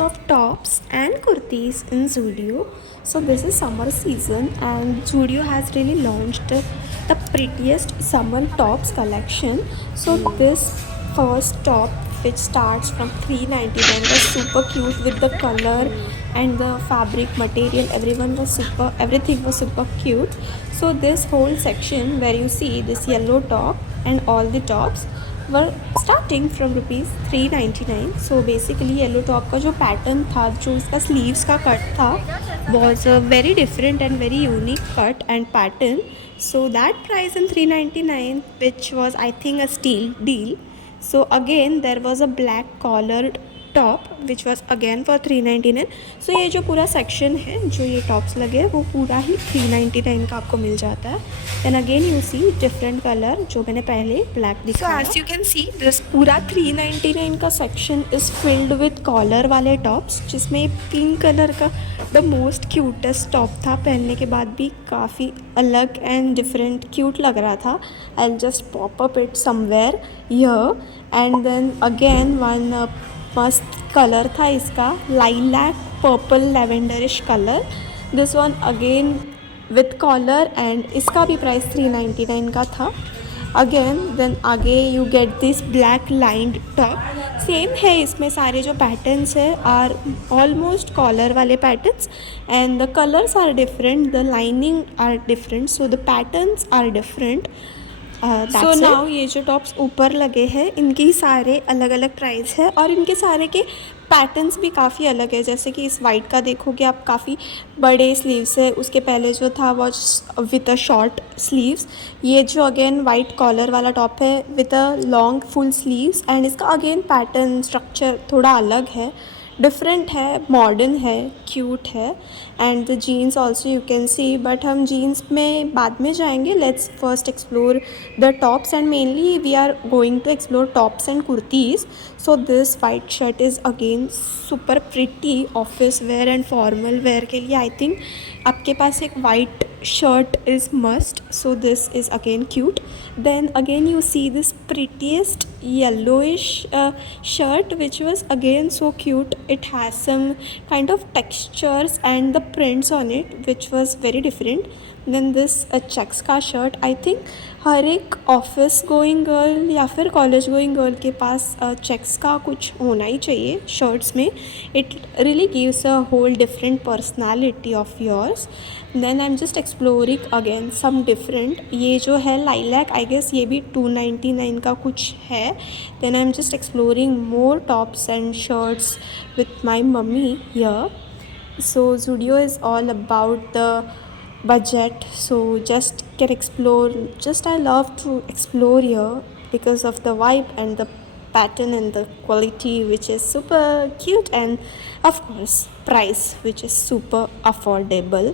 of tops and kurtis in Zudio. So this is summer season and Zudio has really launched the prettiest summer tops collection. So this first top, which starts from 399, was super cute with the color and the fabric material. Everything was super cute. So this whole section where you see this yellow top and all the tops were starting from rupees 399. So basically yellow top का जो पैटर्न था, जो उसका स्लीव्स का कट था, was a very different and very unique cut and pattern. So that price in 399, which was I think a steal deal. So again there was a black collared top which was again for 399. सो ये जो पूरा section है, जो ये टॉप्स लगे वो पूरा ही 399 का आपको मिल जाता है. Then again you see different colour, जो मैंने पहले ब्लैक दिखाया. So as you can see this पूरा 399 का section is filled with collar वाले टॉप्स, जिसमें पिंक कलर का द मोस्ट क्यूटेस्ट टॉप था. पहनने के बाद भी काफ़ी अलग एंड डिफरेंट क्यूट लग रहा था. I just pop up it somewhere here. And then again one मस्त कलर था इसका, lilac purple lavenderish colour. This one again with collar and इसका भी प्राइस 399 का था. अगेन देन आगे you get this black lined top. Same है इसमें, सारे जो पैटर्न्स है आर ऑलमोस्ट कॉलर वाले patterns and the colours are different, the lining are different, so the patterns are different. So now ये जो टॉप्स ऊपर लगे हैं इनकी सारे अलग अलग प्राइस है और इनके सारे के पैटर्न्स भी काफ़ी अलग है. जैसे कि इस वाइट का देखोगे आप, काफ़ी बड़े स्लीव्स है. उसके पहले जो था वो विद अ शॉर्ट स्लीव्स. ये जो अगेन वाइट कॉलर वाला टॉप है with a long full sleeves and इसका अगेन पैटर्न स्ट्रक्चर थोड़ा अलग है, डिफरेंट है, मॉडर्न है, क्यूट है. And the jeans also you can see, but हम जीन्स में बाद में जाएंगे. Let's first explore the tops and mainly we are going to explore tops and kurtis. So this white shirt is again super pretty office wear and formal wear के लिए. I think आपके पास एक white shirt is must. So this is again cute. Then again you see this prettiest yellowish shirt, which was again so cute. It has some kind of textures and the prints on it, which was very different. Then this checks का shirt, I think हर एक office going girl या फिर college going girl के पास चेक्स का कुछ होना ही चाहिए shirts में. It really gives a whole different personality of yours. Then I am just exploring again some different. ये जो है लाइलैक, आई गेस ये भी 299 का कुछ है. Then I am just exploring more tops and shirts with my mummy here. So Zudio is all about the budget, so just can explore. Just I love to explore here because of the vibe and the pattern and the quality, which is super cute, and of course price, which is super affordable.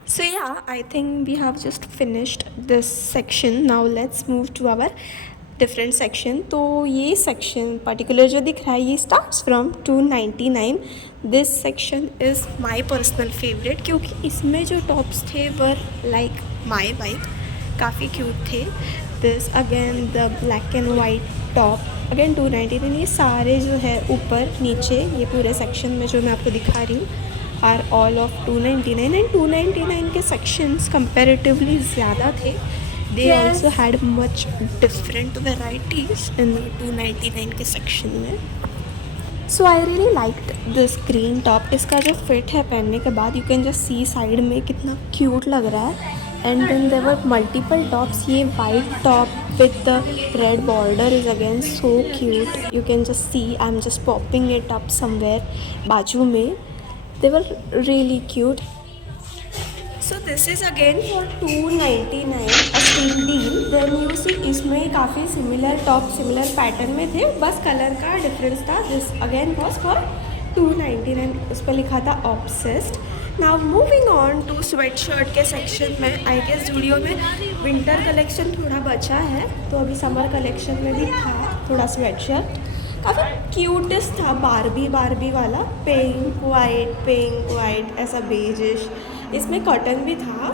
So yeah, I think we have just finished this section. Now let's move to our different section. तो ये section particular जो दिख रहा है ये starts from 299. This section is my personal favourite क्योंकि इसमें जो टॉप्स थे वर लाइक माई वाइब, काफ़ी क्यूट थे. This again the black and white top again 299. ये सारे जो है ऊपर नीचे ये पूरे सेक्शन में जो मैं आपको दिखा रही हूँ आर ऑल ऑफ 299. एंड 299 के सेक्शंस कंपेरेटिवली ज़्यादा थे. They also had much different varieties in the 299 के section में. So I really liked this green top. इसका जो fit है पहनने के बाद you can just see side में कितना cute लग रहा है. And then there were multiple tops. ये white top with the red border is again so cute. You can just see, I'm just popping it up somewhere बाजू में. They were really cute. So this is again for 299, a steal deal. Then you see इसमें काफ़ी similar top similar pattern में थे, बस कलर का difference था. This again was for 299. उस पर लिखा था obsessed. Now moving on to sweat shirt के सेक्शन में. आई गेस Zudio में विंटर कलेक्शन थोड़ा बचा है, तो अभी समर कलेक्शन में भी था थोड़ा स्वेट शर्ट. काफ़ी क्यूटेस्ट था, बारबी वाला, पिंक वाइट ऐसा बेजिश. इसमें कॉटन भी था.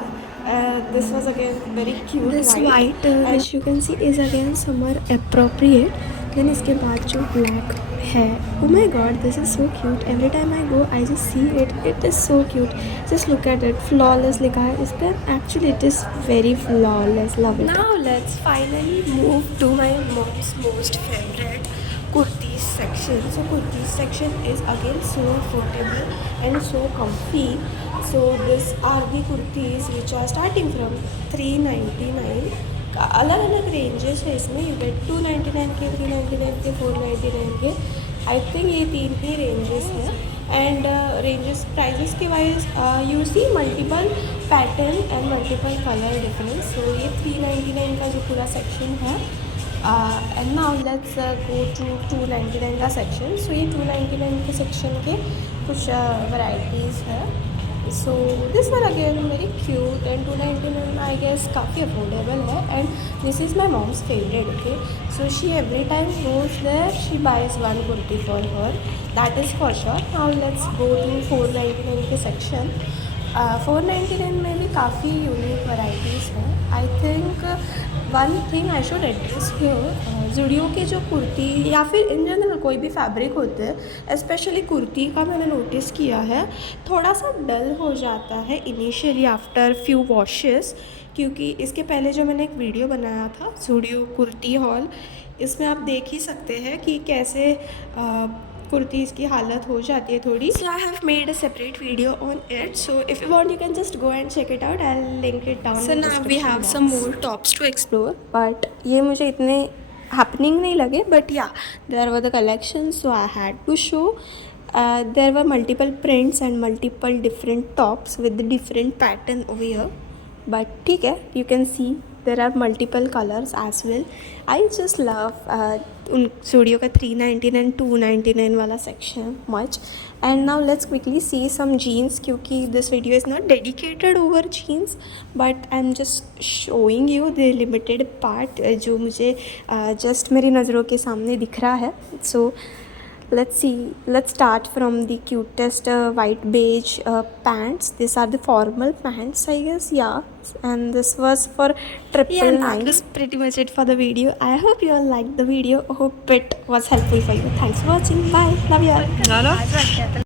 This was again very cute. This white which you can see is again summer appropriate then इसके बाद जो ब्लैक है, oh my God this is so cute, every time I go I just see it, it is so cute, just look at it, flawless लिखा है इस पर, actually it is very flawless, love it. Now let's finally move to my mom's most favorite kurtis section. So kurtis section is again so affordable and so comfy. So these are the kurtis which are starting from 399. अलग अलग रेंजेस है इसमें, you get 299 के, 399 के, 499 के, आई think ये 3 ही ranges हैं. एंड रेंजेस प्राइजेस के wise you see multiple pattern and multiple colour difference. So ये 399 का जो पूरा सेक्शन है. And now let's go to 299 का सेक्शन. सो ये 299 के सेक्शन के कुछ वैराइटीज़ है. So this one again very cute and 299 I guess काफ़ी अफोर्डेबल है. And this is my mom's favourite. Okay, so she every time goes there, she buys one kurti for her, that is for sure. Now let's go to 499 के सेक्शन. 499 में भी काफ़ी unique varieties हैं. I think one thing I should address here, Zudio के जो कुर्ती या फिर in general कोई भी फैब्रिक होते हैं, स्पेशली कुर्ती का मैंने नोटिस किया है थोड़ा सा डल हो जाता है इनिशियली आफ्टर फ्यू वॉशेस. क्योंकि इसके पहले जो मैंने एक वीडियो बनाया था ज़ूडियो कुर्ती हॉल, इसमें आप देख ही सकते हैं कि कैसे कुर्तीज़ की हालत हो जाती है थोड़ी. So I have made a separate video on it, so if you want you can just go and check it out, I will link it down. So now we have some more tops to explore, but ये मुझे इतने happening नहीं लगे, but yeah there were the collection, so I had to show. There were multiple prints and multiple different tops with the different pattern over here, but ठीक है, you can see there are multiple colors as well. I just love उन ज़ूडियो का 399 299 वाला section much. And now let's quickly see some jeans, क्योंकि this video is not dedicated over jeans, but I'm just showing you the limited part जो मुझे just मेरी नज़रों के सामने दिख रहा है. So let's see, let's start from the cutest white beige pants. These are the formal pants, I guess. Yeah, and this was for triple nine. That was pretty much it for the video. I hope you all liked the video. Hope it was helpful for you. Thanks for watching. Bye, love you all.